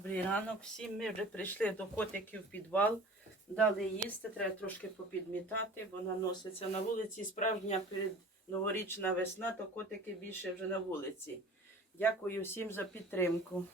Добрий ранок всім. Ми вже прийшли до котиків в підвал. Дали їсти, треба трошки попідмітати, вона носиться на вулиці. Справжня перед- новорічна весна, то котики більше вже на вулиці. Дякую всім за підтримку.